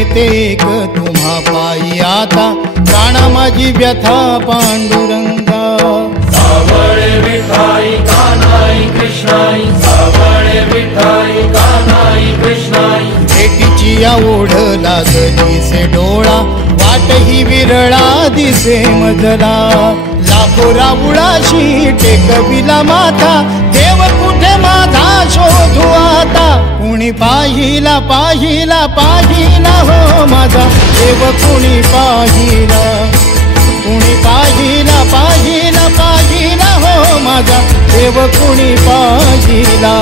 नेते एक तुम्हा पायी आता प्राणा माझी व्यथा पांडुरंगा सावळे विठाई कान्हाई कृष्णाई सावळे विठाई कान्हाई कृष्णाई भेटीची या ओढ लागली से डोळा वाट ही विरळा दिसे मजला लाखो राऊळाशी टेकविला माथा देव कुठे माझा शोधू आता कुणी पाहिला पाहिला पाहिला हो माझा देव कुणी पाहिला कुणी पाहिला पाहिला पाहिला हो माझा देव कुणी पाहिला